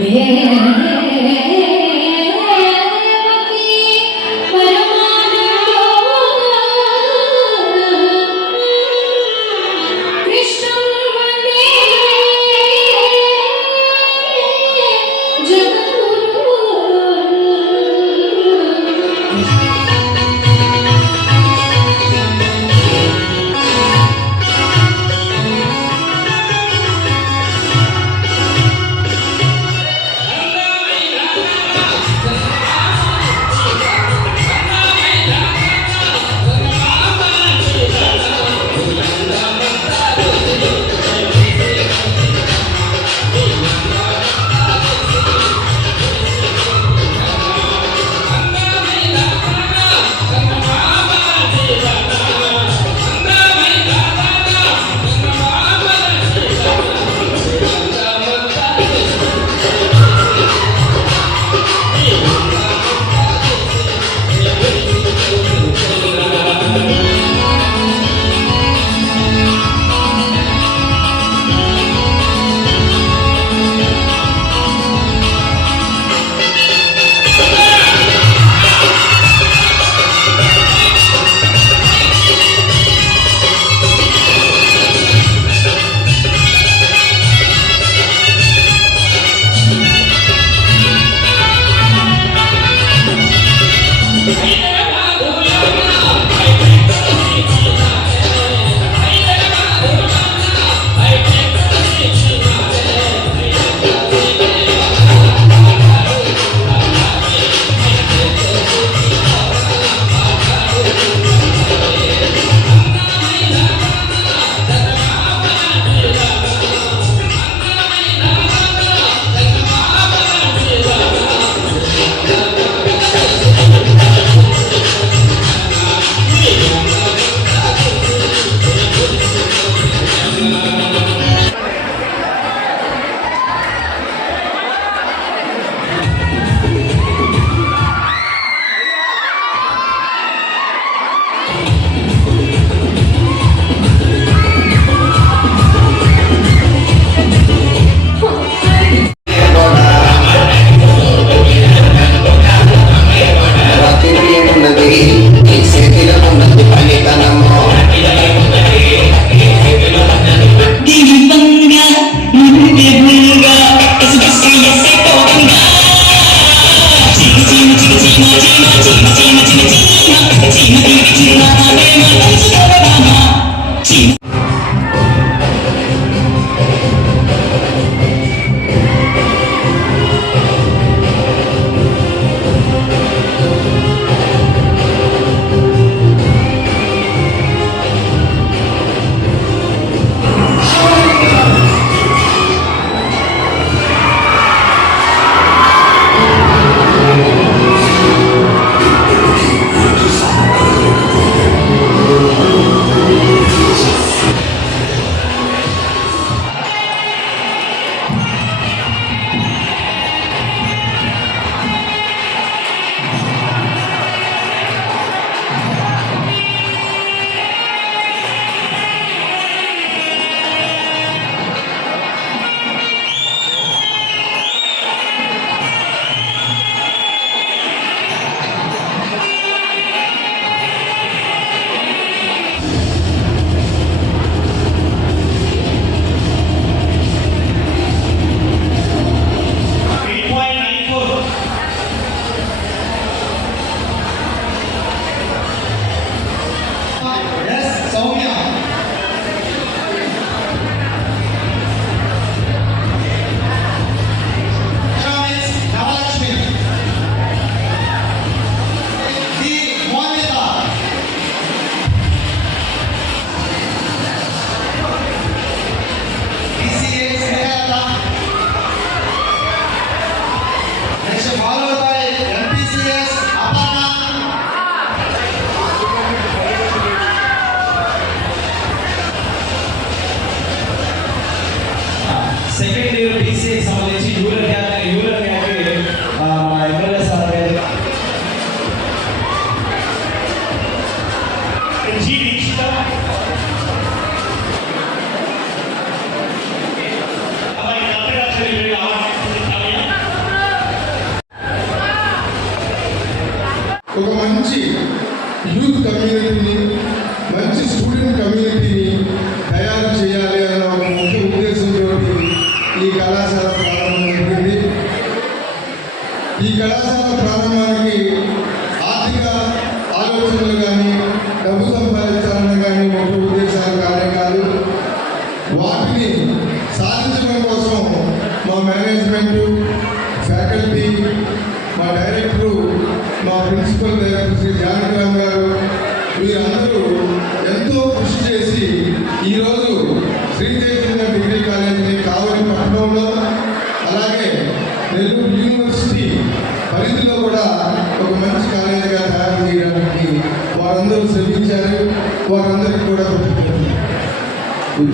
Yeah.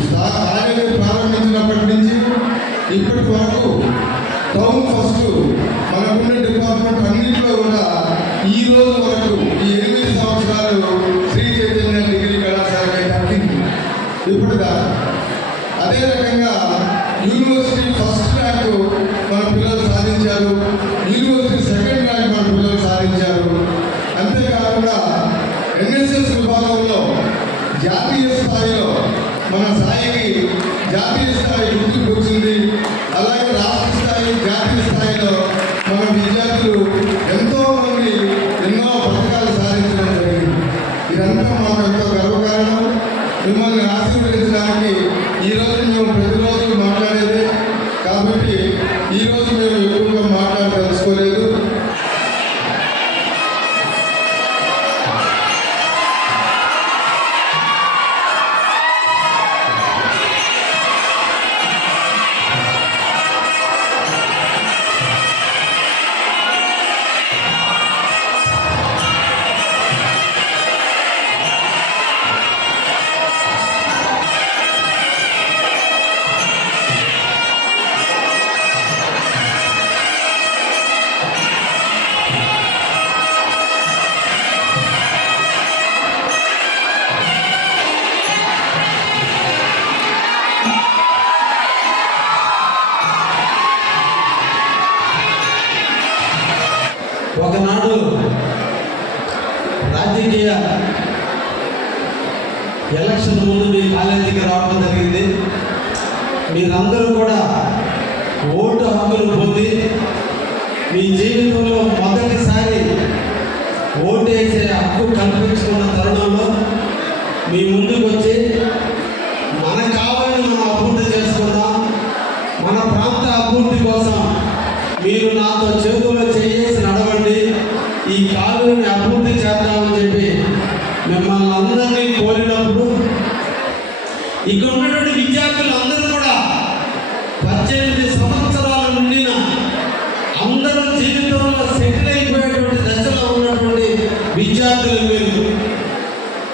స్థా- ప్రారంభించినప్పటి నుంచి ఇప్పటి వరకు టౌన్ ఫస్ట్ మనకున్న డిపార్ట్మెంట్ అన్నింటిలో కూడా ఈ రోజు వరకు ఈ ఎనిమిది సంవత్సరాలు శ్రీ చైతన్య డిగ్రీ కళాశాలకి దక్కింది ఇప్పుడు అదే రకంగా యూనివర్సిటీ ఫస్ట్ ర్యాంక్ మన పిల్లలు సాధించారు. యూనివర్సిటీ సెకండ్ ర్యాంక్ మన పిల్లలు సాధించారు. అంతేకాకుండా ఎన్ఎస్ఎస్ విభాగంలో జాతీయ స్థాయిలో మన సాయికి జాతీయ స్థాయి గుర్తింపు వచ్చింది అలాగే రాష్ట్ర స్థాయి జాతీయ స్థాయిలో మన విద్యార్థులు ఎంతో మంది ఎన్నో పథకాలు సాధించడం జరిగింది. ఇదంతా మాకు ఎంతో గర్వకారణం. మిమ్మల్ని ఆశీర్వదించడానికి మీ జీవితంలో మొదటిసారి ఓటు వేసే హక్కు కల్పించుకున్న తరుణంలో మీ ముందుకు వచ్చి మన కావాలని మనం అభివృద్ధి చేసుకుందాం మన ప్రాంత అభివృద్ధి కోసం మీరు నాతో చేతుల్లో చేసి నడవండి ఈ కాలువని అభివృద్ధి చేద్దామని చెప్పి మిమ్మల్ని అందరినీ కోరినప్పుడు ఇక్కడ ఉన్నటువంటి విద్యార్థులు అందరూ కూడా పద్దెనిమిది సంవత్సరాల నిండిన అందరూ జీవితంలో సెటిల్ అయిపోయేటువంటి దశలో ఉన్నటువంటి విద్యార్థులు మీరు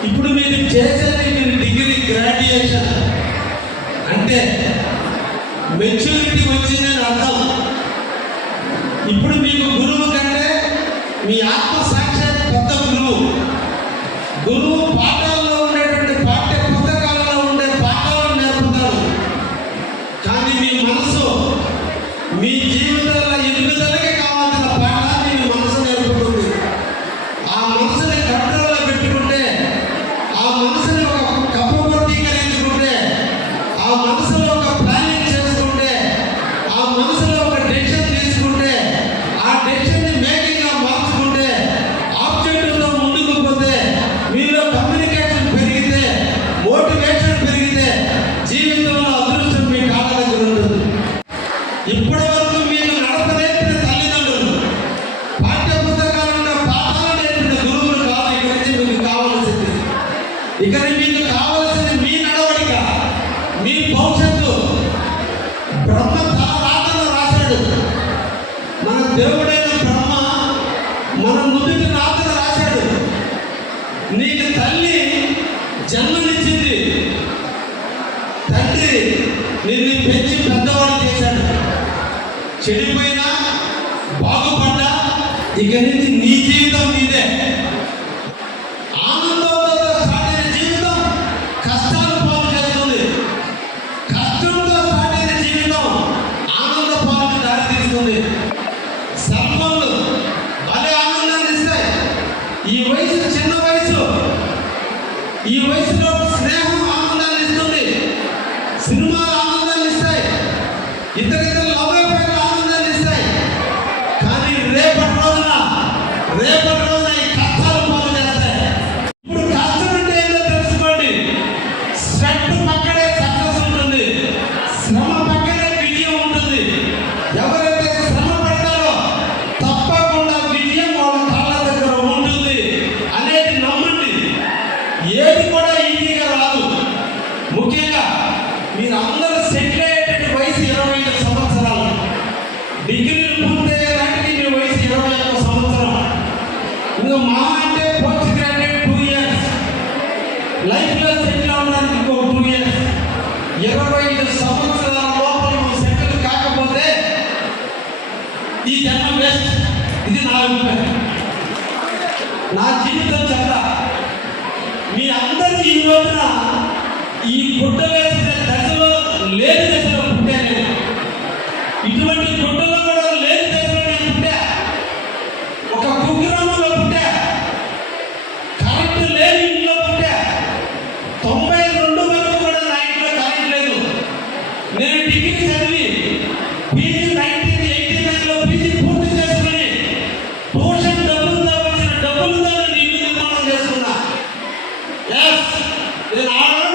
ఇప్పుడు మీరు చేసేది మీరు డిగ్రీ గ్రాడ్యుయేషన్. అంటే మెచ్యూరిటీ వచ్చిందని అర్థం. ఇప్పుడు మీకు గురువు కంటే మీ ఆత్మ సాక్షాత్ కొత్త గురువు. గురువు పాఠాల్లో ఉండేటువంటి పాఠ్య పుస్తకాలలో ఉండే పాఠాలను నేర్పుతారు. కానీ మీ మనసు తండ్రి నిన్ను పెంచి పెద్దవాడు చేశాడు చెడిపోయినా బాగుపడ్డా ఇక నుంచి నీ జీవితం నీదే. ఆనందంతో స్టార్ట్ నా జీవితం చెప్తా. మీ అందరికీ ఈ రోజున ఈ గుడ్డ మీద Yes, then I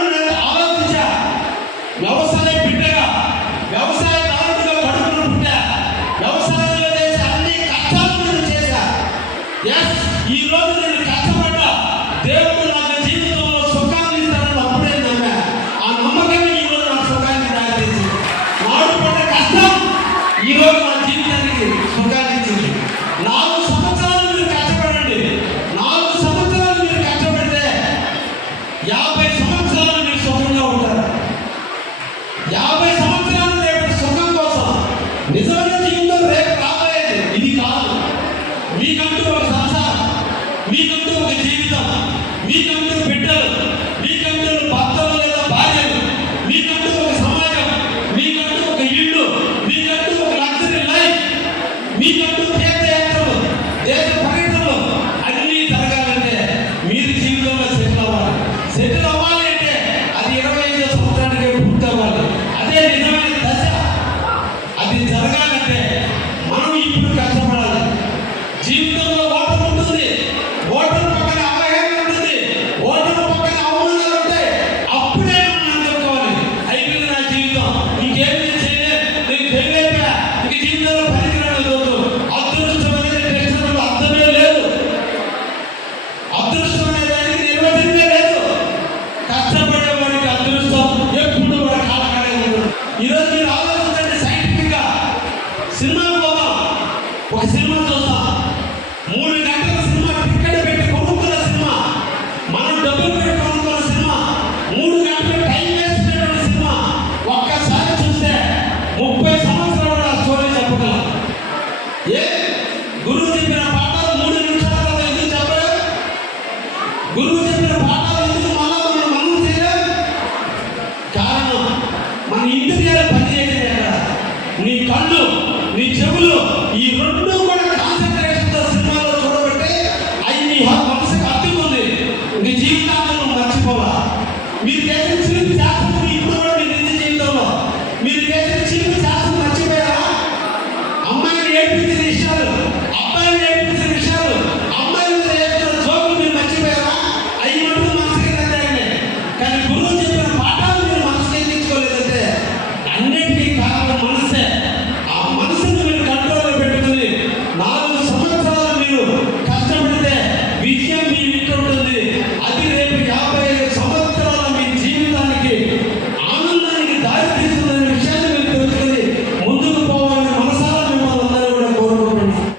어떤